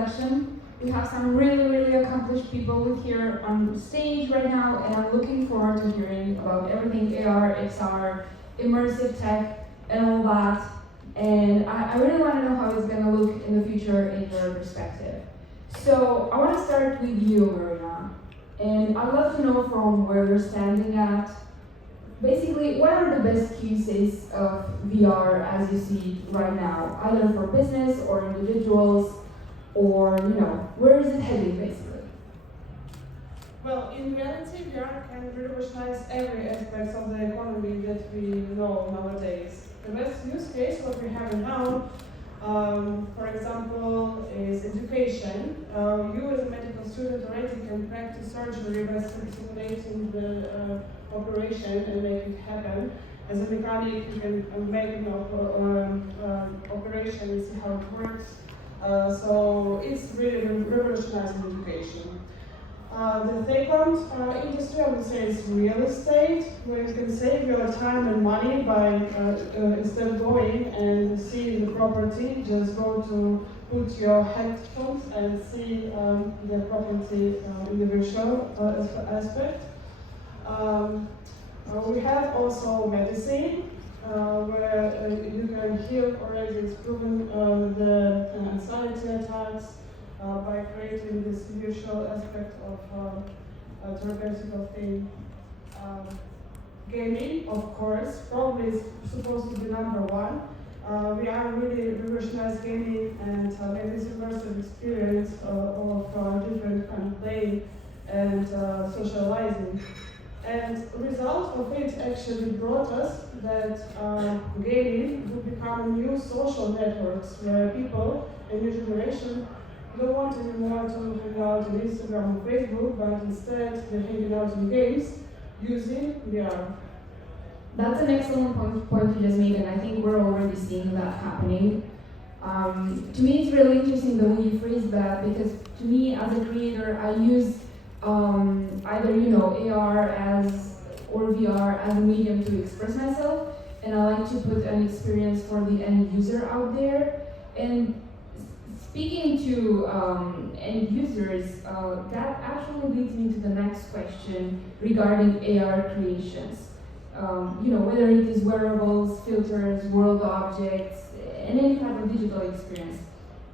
introduction. We have some really accomplished people with here on stage right now, and I'm looking forward to hearing about everything AR, XR, immersive tech, and all that. And I really want to know how it's going to look in the future in your perspective. So I want to start with you, Marina. And I'd love to know from where you're standing at. Basically, what are the best uses of VR as you see it right now, either for business or individuals, or where is it heading basically? Well, in reality, VR can revolutionize every aspect of the economy that we know nowadays. The best use case what we have now, for example, is education. You as a medical student already can practice surgery by simulating the operation and make it happen. As a mechanic, you can make an operation and see how it works. So it's really revolutionizing education. The second industry, I would say, is real estate, where you can save your time and money by instead of going and seeing the property, just go to put your headphones and see the property in the virtual aspect. We have also medicine, where you can heal already. It's proven the anxiety attacks by creating this virtual aspect of therapeutic thing. Gaming, of course, probably is supposed to be number one. We are really revolutionized gaming and make this immersive experience of different kind of playing and socializing. And the result of it actually brought us that gaming would become new social networks where people, a new generation, don't want anymore to hang out on Instagram or Facebook, but instead they're hanging out in games using VR. That's an excellent point you just made, and I think we're already seeing that happening. To me, it's really interesting the way you phrase that, because to me, as a creator, I use either AR or VR as a medium to express myself, and I like to put an experience for the end user out there. And speaking to end users, that actually leads me to the next question regarding AR creations. Whether it is wearables, filters, world objects, and any type of digital experience.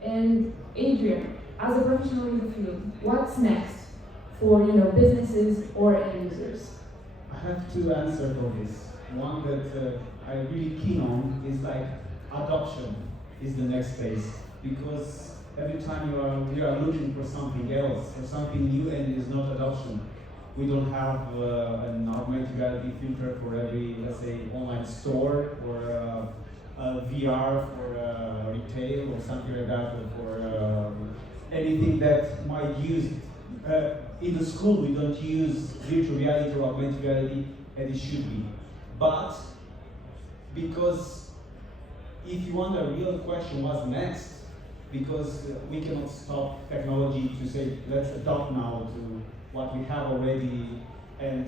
And Adrian, as a professional in the field, what's next for businesses or end users? I have two answers for this. One that I'm really keen on is like adoption is the next phase, because every time you are looking for something else or something new and it is not adoption. We don't have an augmented reality filter for every, let's say, online store, or VR for retail or something like that, or for anything that might use. In the school, we don't use virtual reality or augmented reality as it should be. But because if you want a real question, what's next? Because we cannot stop technology to say, let's adopt now to what we have already and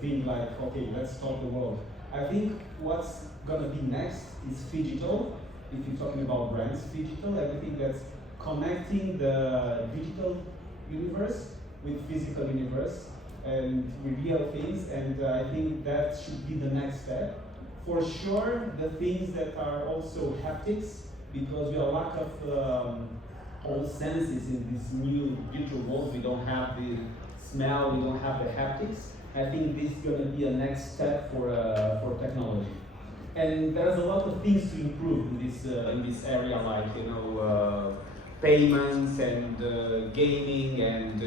think like, okay, let's stop the world. I think what's gonna be next is phygital. If you're talking about brands, phygital, everything that's connecting the digital universe with physical universe and with real things, and I think that should be the next step. For sure, the things that are also haptics, because we are lack of all senses in this new virtual world. We don't have the smell, we don't have the haptics. I think this is going to be a next step for technology. And there's a lot of things to improve in this area, like payments and gaming and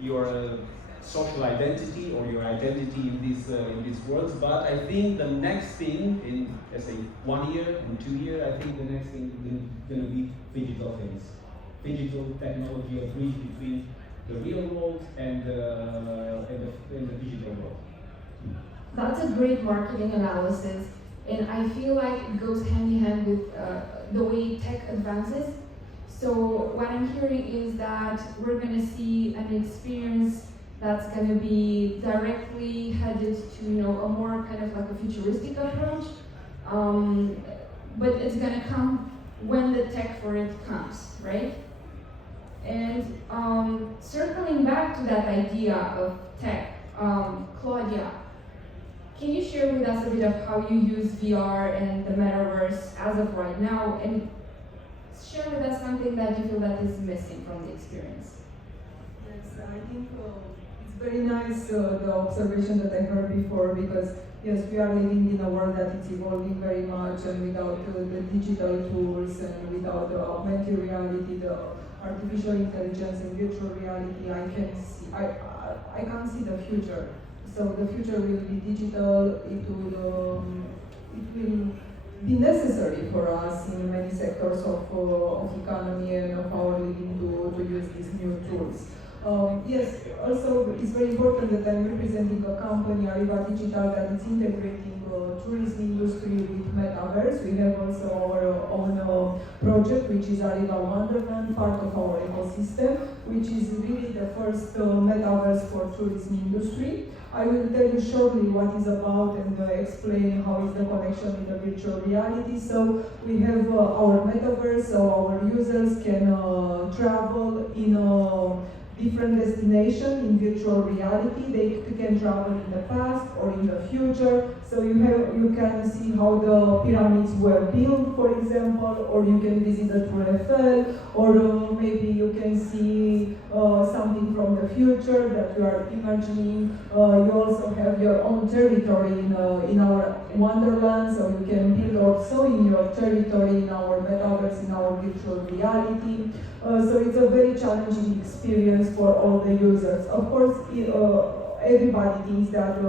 your social identity or your identity in these worlds. But I think the next thing in, let's say, 1 year and 2 years, I think the next thing is going to be digital things, digital technology, a bridge between the real world and the digital world. That's a great marketing analysis, and I feel like it goes hand in hand with the way tech advances. So what I'm hearing is that we're going to see an experience that's going to be directly headed to a more kind of like a futuristic approach, but it's going to come when the tech for it comes, right? And circling back to that idea of tech, Claudia, can you share with us a bit of how you use VR and the metaverse as of right now, and share with us something that you feel that is missing from the experience? Yes, I think it's very nice the observation that I heard before, because yes, we are living in a world that is evolving very much, and without the digital tools and without the augmented reality, the artificial intelligence and virtual reality, I can't see the future. So the future will be digital. It will be necessary for us in many sectors of economy and of our living to use these new tools. Yes, also it's very important that I'm representing a company, Arriva Digital, that is integrating tourism industry with metaverse. We have also our own project, which is Arriva Wonderland, part of our ecosystem, which is really the first metaverse for tourism industry. I will tell you shortly what it's about and explain how is the connection with the virtual reality. So we have our metaverse, so our users can travel in different destination in virtual reality. They can travel in the past or in the future. So you can see how the pyramids were built, for example, or you can visit the Tour Eiffel, or maybe you can see something from the future that you are imagining. You also have your own territory in our Wonderland, so you can build also in your territory in our metaverse, in our virtual reality. So it's a very challenging experience for all the users. Of course, everybody thinks that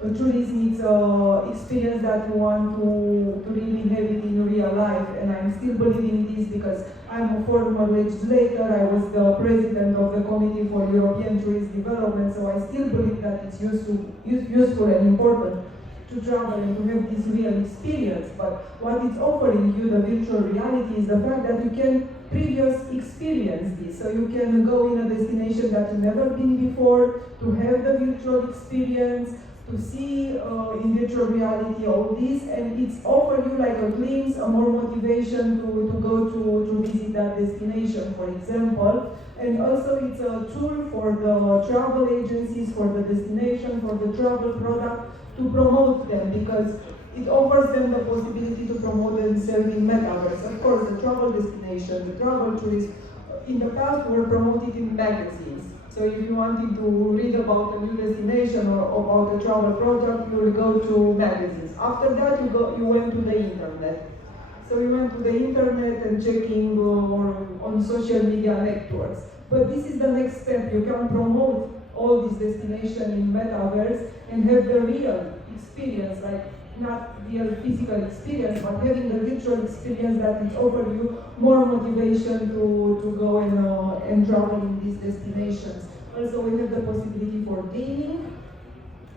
tourism is an experience that you want to really have it in real life, and I'm still believing this because I'm a former legislator. I was the president of the Committee for European Tourist Development, so I still believe that it's useful and important to travel and to have this real experience. But what it's offering you, the virtual reality, is the fact that you can previous experience this. So you can go in a destination that you've never been before, to have the virtual experience, to see in virtual reality all this, and it's offer you like a glimpse, a more motivation to go to visit that destination, for example. And also it's a tool for the travel agencies, for the destination, for the travel product, to promote them, because it offers them the possibility to promote themselves in metaverse. Of course, the travel destination, the travel tourists, in the past were promoted in magazines. So if you wanted to read about a new destination or about a travel product, you will go to magazines. After that, you went to the internet. So you went to the internet and checking on social media networks. But this is the next step. You can promote all these destinations in metaverse and have the real experience, like not real physical experience, but having the virtual experience that it offers you more motivation to go and travel in these destinations. Also, we have the possibility for gaming,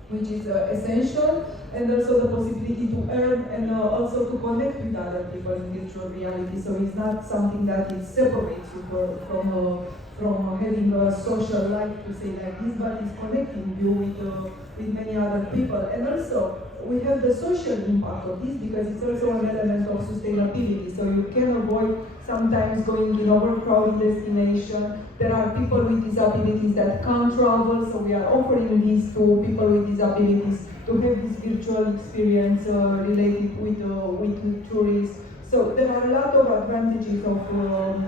which is essential, and also the possibility to earn and also to connect with other people in virtual reality. So it's not something that it separates you from having a social life, to say like this, but it's connecting you with many other people. And also, we have the social impact of this, because it's also an element of sustainability. So you can avoid sometimes going in overcrowded destination. There are people with disabilities that can't travel, so we are offering this to people with disabilities to have this virtual experience related with tourists. So there are a lot of advantages of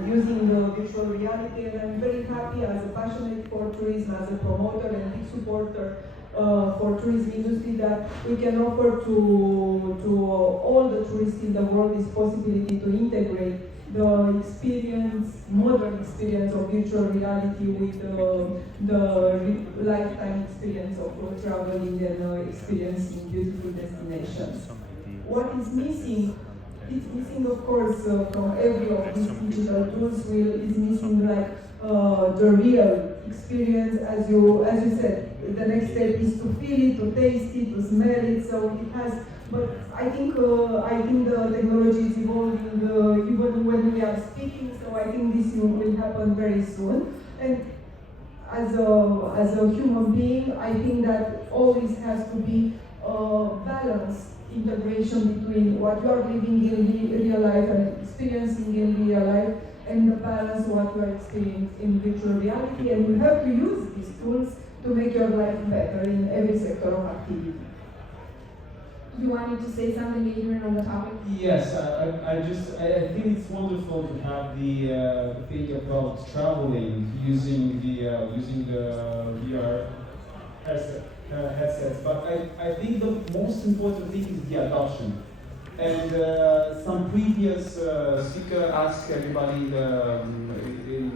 using virtual reality, and I'm very happy as a passionate for tourism, as a promoter and big supporter for tourism industry, that we can offer to all the tourists in the world this possibility to integrate the experience, modern experience of virtual reality with the lifetime experience of traveling and experiencing beautiful destinations. What is missing? It's missing, of course, from every of these digital tools. Is missing like the real experience, as you said. The next step is to feel it, to taste it, to smell it. So it has. But I think the technology is evolving even when we are speaking. So I think this will happen very soon. And as a human being, I think that always has to be balanced integration between what you are living in real life and experiencing in real life, and the balance what you are experiencing in virtual reality, and you have to use these tools to make your life better in every sector of activity. You wanted to say something, Adrian, on the topic? Yes, I think it's wonderful to have the thing about traveling using the VR headsets, but I think the most important thing is the adoption. And some previous speaker asked everybody in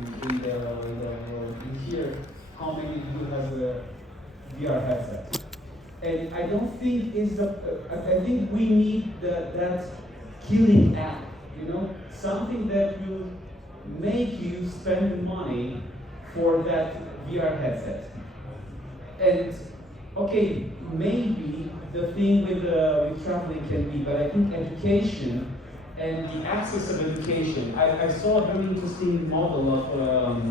here how many people has a VR headset. And I don't think I think we need that killing app, something that will make you spend money for that VR headset. And okay, maybe the thing with traveling can be, but I think education and the access of education. I saw a very interesting model of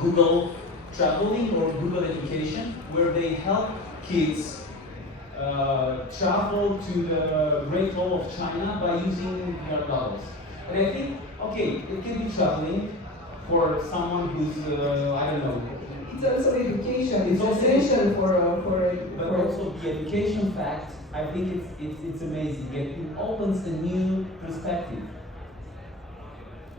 Google Traveling or Google Education, where they help kids travel to the Great Wall of China by using VR goggles. And I think, okay, it can be traveling for someone who's, I don't know. It's also education. It's essential for But also the education fact, I think it's amazing. It opens a new perspective.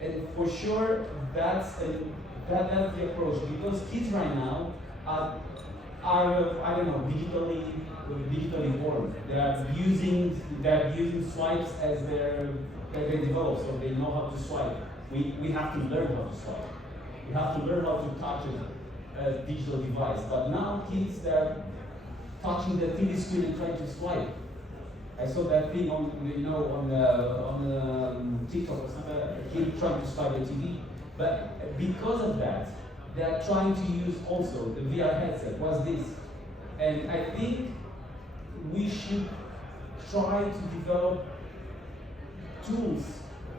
And for sure, that's the approach, because kids right now are I don't know, digitally born. They are using swipes as they develop, so they know how to swipe. We have to learn how to swipe. We have to learn how to touch a digital device. But now kids, they're touching the TV screen and trying to swipe. I saw that thing on TikTok or something, a kid trying to swipe the TV. But because of that, they're trying to use also the VR headset. What's this? And I think we should try to develop tools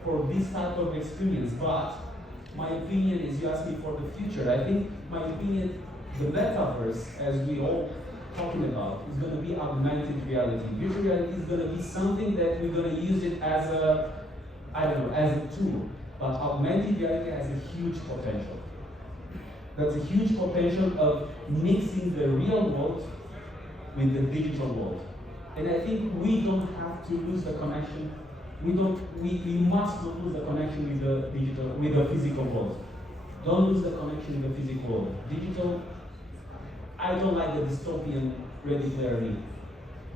for this type of experience. But my opinion is, you asked me for the future. I think my opinion, the metaverse, as we all talking about, is going to be augmented reality. Virtual reality is going to be something that we're going to use it as as a tool. But augmented reality has a huge potential. There's a huge potential of mixing the real world with the digital world. And I think we don't have to lose the connection. We must not lose the connection with the physical world. Don't lose the connection with the physical world. Digital, I don't like the dystopian Ready Player Me.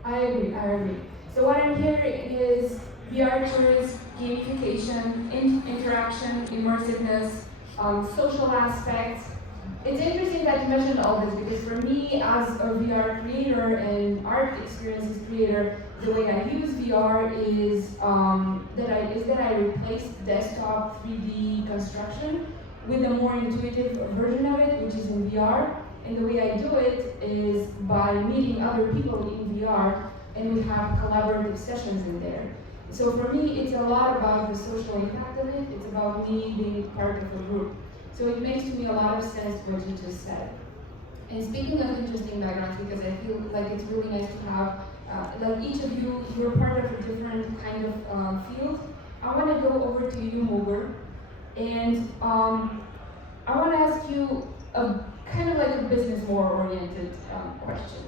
I agree. So what I'm hearing is VR tools, gamification, interaction, immersiveness, social aspects. It's interesting that you mentioned all this, because for me as a VR creator and art experiences creator, the way I use VR is that I replace desktop 3D construction with a more intuitive version of it, which is in VR. And the way I do it is by meeting other people in VR, and we have collaborative sessions in there. So for me, it's a lot about the social impact of it. It's about me being part of a group. So it makes to me a lot of sense what you just said. And speaking of interesting backgrounds, because I feel like it's really nice to have, like each of you, you're part of a different kind of field. I want to go over to you, Moger, and I want to ask you a kind of like a business more oriented question.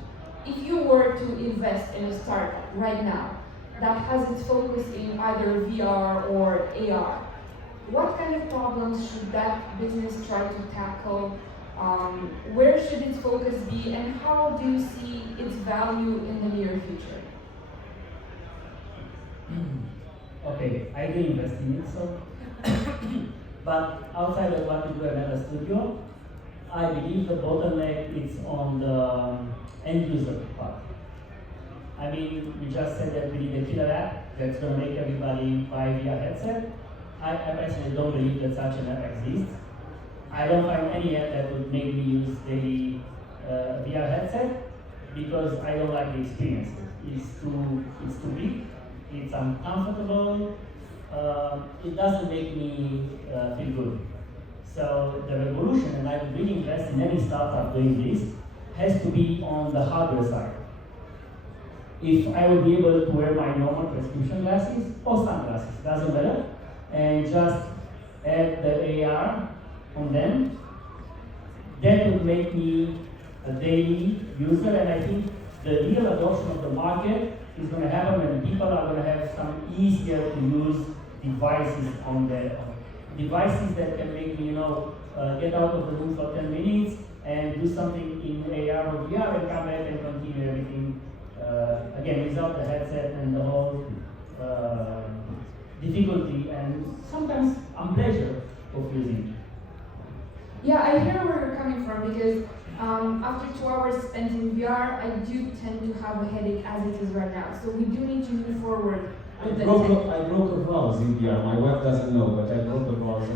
If you were to invest in a startup right now that has its focus in either VR or AR, what kind of problems should that business try to tackle? Where should its focus be, and how do you see its value in the near future? Okay, I do invest in it, so. But outside of what we do at a studio, I believe the bottleneck is on the end user part. I mean, we just said that we need a killer app that's going to make everybody buy VR headset. I personally don't believe that such an app exists. I don't find any app that would make me use daily VR headset, because I don't like the experience. It's too big, it's uncomfortable, it doesn't make me feel good. So the revolution, and I would really invest in any startup doing this, has to be on the hardware side. If I would be able to wear my normal prescription glasses or sunglasses, doesn't matter, and just add the AR on them, that would make me a daily user, and I think the real adoption of the market is going to happen when people are going to have some easier to use devices on their devices that can make me, get out of the room for 10 minutes and do something in AR or VR and come back and continue everything again without the headset and the whole difficulty and sometimes unpleasure of using. Yeah, I hear where you're coming from because after 2 hours spent in VR, I do tend to have a headache as it is right now. So we do need to move forward I with the broke tech. a vase in VR. My wife doesn't know, but I broke a vase.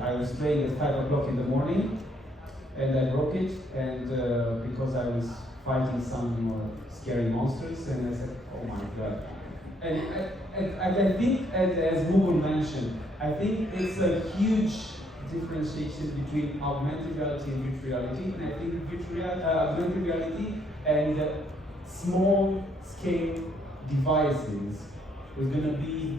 I was playing at 5 o'clock in the morning, and I broke it, and because I was fighting some scary monsters, and I said, oh my god. And I think, as Google mentioned, I think it's a huge differentiation between augmented reality and virtual reality, and I think augmented reality and small scale devices it will be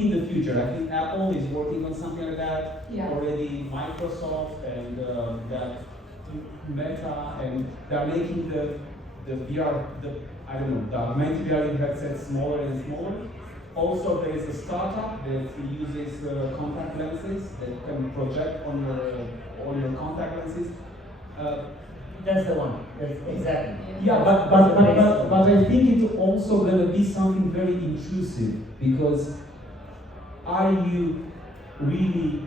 in the future. I think Apple is working on something like that already. Microsoft and that Meta, and they're making the VR, the augmented reality headsets smaller and smaller. Also, there is a startup that uses contact lenses that can project on your contact lenses. That's the one. That's exactly. Yeah, but I think it's also going to be something very intrusive, because are you really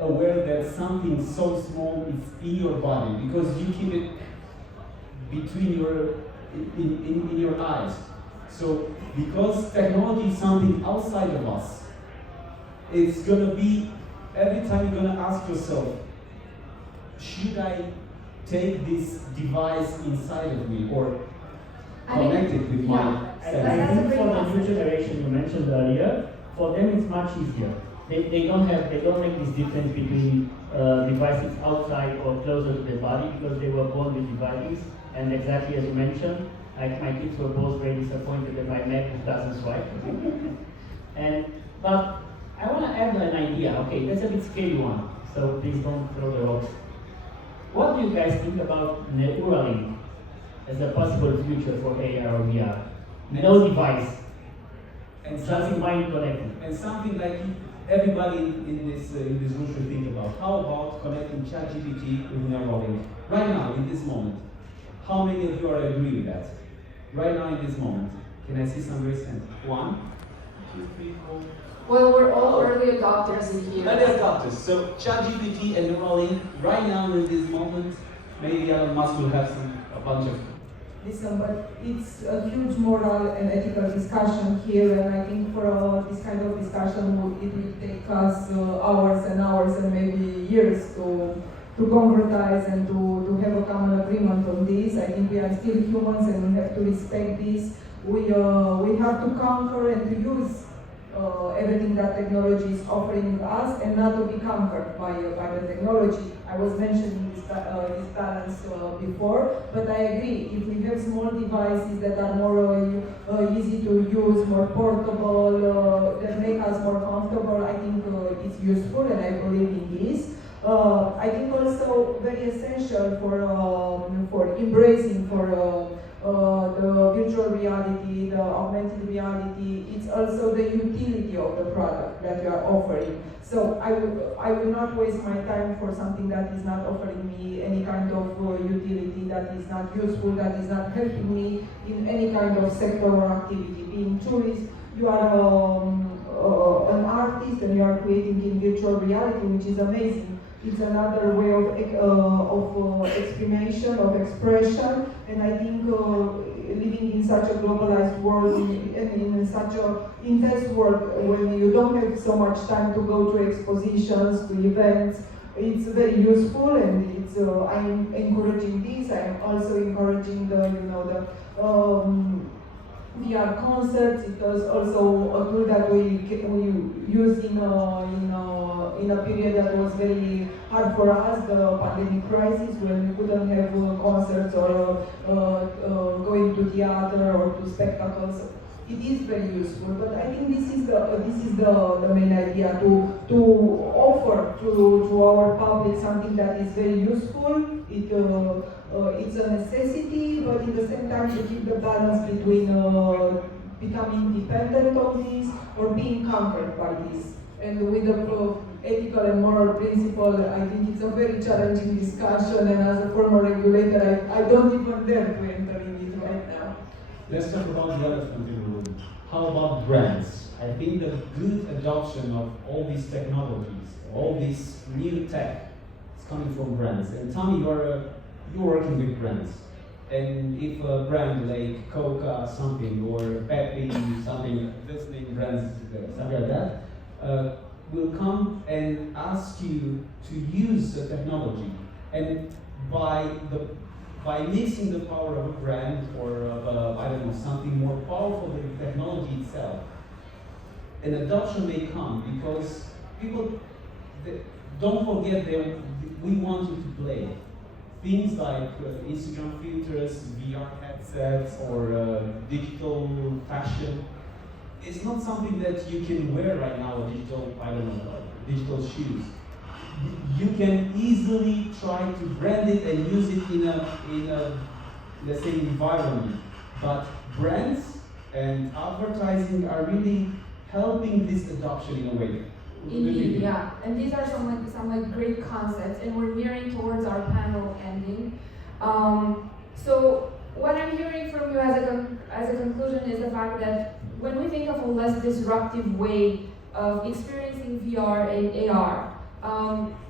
aware that something so small is in your body, because you keep it between in your eyes? So because technology is something outside of us, it's going to be, every time you're going to ask yourself, should I take this device inside of me or connect it with my And I think for the new generation you mentioned earlier, for them it's much easier. They don't make this difference between devices outside or closer to their body, because they were born with devices. And exactly as you mentioned, my kids were both very disappointed that my MacBook doesn't swipe. But I want to add an idea. Okay, that's a bit scary one, so please don't throw the rocks. What do you guys think about Neuralink as a possible future for AR or VR? No device, and something mind connected. And something like everybody in this room should think about. How about connecting ChatGPT with Neuralink right now, in this moment? How many of you are agree with that? Right now, in this moment. Can I see some raised hands? 1, 2, 3, 4. Well, we're all early adopters in here. Early adopters. So ChatGPT and Neuralink right now in this moment. Maybe Elon Musk will have a bunch of. Listen, but it's a huge moral and ethical discussion here, and I think for this kind of discussion, it will take us hours and hours and maybe years to concretize and to have a common agreement on this. I think we are still humans and we have to respect this. We have to conquer and to use everything that technology is offering us, and not to be conquered by the technology. I was mentioning this balance before, but I agree. If we have small devices that are more easy to use, more portable, that make us more comfortable, I think it's useful, and I believe in this. I think also very essential for embracing the virtual reality, the augmented reality. It's also the utility of the product that you are offering. So I will not waste my time for something that is not offering me any kind of utility, that is not useful, that is not helping me in any kind of sector or activity. Being tourist, you are an artist and you are creating in virtual reality, which is amazing. It's another way of explanation, of expression, and I think living in such a globalized world and in such an intense world, when you don't have so much time to go to expositions, to events, it's very useful, and it's I'm encouraging this. I'm also encouraging the VR concerts. It was also a tool that we used in a period that was very hard for us, the pandemic crisis, when we couldn't have concerts or going to theater or to spectacles. it is very useful. But I think this is the main idea, to offer to our public something that is very useful. It's a necessity, but at the same time to keep the balance between becoming dependent on this or being conquered by this. And with the ethical and moral principle, I think it's a very challenging discussion, and as a former regulator, I don't even dare to enter in it right now. Let's talk about the elephant in the room. How about brands? I think the good adoption of all these technologies, all this new tech, is coming from brands. And Tommy, you're working with brands. And if a brand like Coca something or Pepsi something, this name brands, something like that, will come and ask you to use the technology, and by mixing the power of a brand or of I don't know, something more powerful than the technology itself, an adoption may come because people don't forget that we want you to play. Things like Instagram filters, VR headsets, or digital fashion. It's not something that you can wear right now, digital shoes. You can easily try to brand it and use it in a let's say, environment. But brands and advertising are really helping this adoption in a way. Indeed, yeah. And these are some great concepts, and we're nearing towards our panel ending. So what I'm hearing from you as a conclusion is the fact that when we think of a less disruptive way of experiencing VR and AR,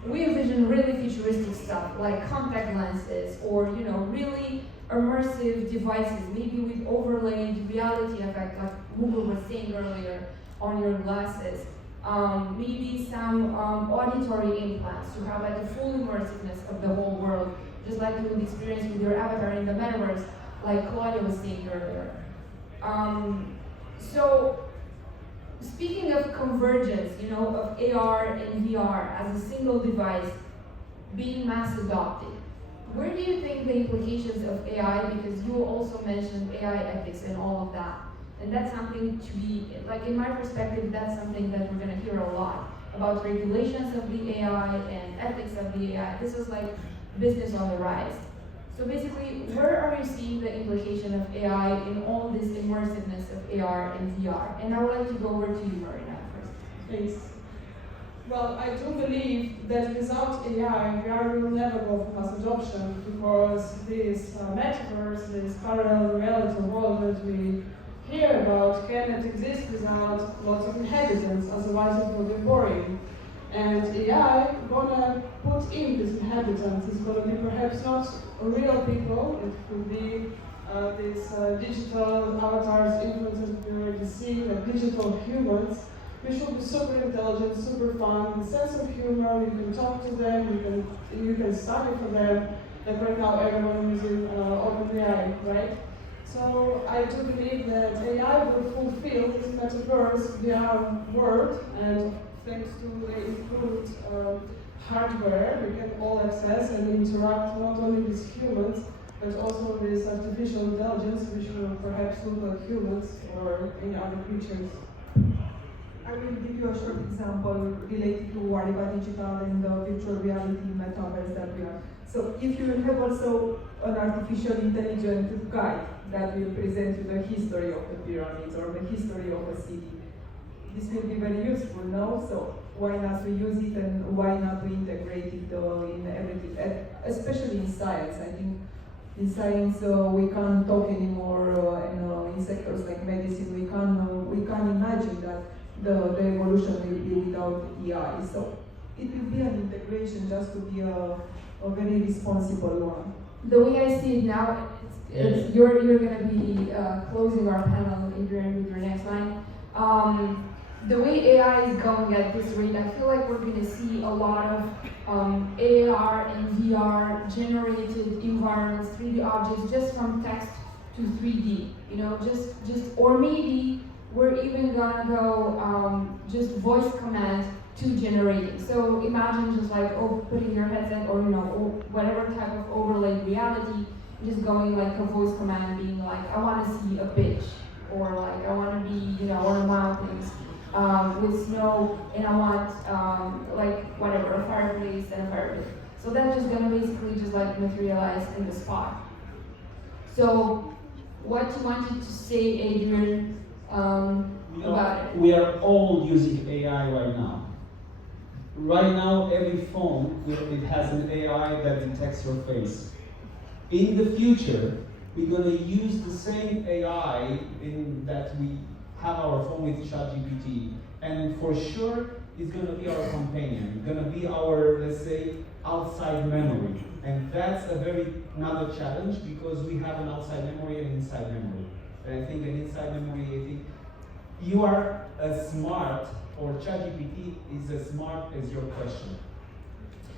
we envision really futuristic stuff like contact lenses or really immersive devices, maybe with overlaid reality effect, like Google was saying earlier, on your glasses. Maybe some auditory implants to have like the full immersiveness of the whole world, just like you would experience with your avatar in the metaverse, like Claudia was saying earlier. So, speaking of convergence, of AR and VR as a single device being mass adopted, where do you think the implications of AI, because you also mentioned AI ethics and all of that, and that's something to be, like in my perspective, that's something that we're going to hear a lot about regulations of the AI and ethics of the AI. This is like business on the rise. So basically, where are you seeing the implication of AI in all this immersiveness of AR and VR? And I would like to go over to you, Marina, first. Thanks. Well, I do believe that without AI, VR will never go for mass adoption, because this metaverse, this parallel reality world that we hear about cannot exist without lots of inhabitants, otherwise it would be boring. And AI gonna put in these inhabitants. It's gonna be perhaps not real people, it could be these digital avatars, influencers we already see, like digital humans. We should be super intelligent, super fun, with sense of humor, you can talk to them, you can study for them. Like right now everyone is using OpenAI, right? So I do believe that AI will fulfill this metaverse VR world, and thanks to the improved hardware, we can all access and interact not only with humans, but also with artificial intelligence, which will perhaps look like humans or any other creatures. I will give you a short example related to Ariba Digital and the virtual reality metaverse that we are. So if you have also an artificial intelligent guide that will present you the history of the pyramids or the history of a city, this will be very useful, no? So why not we use it, and why not we integrate it in everything, especially in science. I think in science we can't talk anymore, and in sectors like medicine we can imagine that the evolution will be without AI. So it will be an integration, just to be a very responsible one. The way I see it now, it's you're going to be closing our panel with your next line. The way AI is going at this rate, I feel like we're going to see a lot of AR and VR generated environments, 3D objects, just from text to 3D. Or maybe we're even gonna go just voice command to generating. So imagine just like putting your headset or whatever type of overlaid reality, just going like a voice command, being like, I want to see a bitch, or like I want to be, you know, I want mountains with snow, and I want like whatever, a fireplace and a fire pit. So that's just gonna basically just like materialize in the spot. So what you wanted to say, Adrian, about it? We are all using AI right now. Right now, every phone, it has an AI that detects your face. In the future, we're going to use the same AI in that we have our phone with ChatGPT, and for sure, it's going to be our companion. It's going to be our, let's say, outside memory. And that's another challenge, because we have an outside memory and inside memory. And I think an inside memory, I think you are as smart, or ChatGPT is as smart as your question.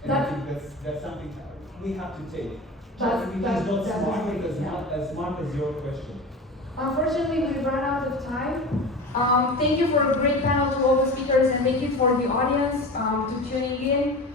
And I think that's something we have to take. ChatGPT is not smart, as smart as your question. Unfortunately, we've run out of time. Thank you for a great panel to all the speakers, and thank you for the audience to tuning in.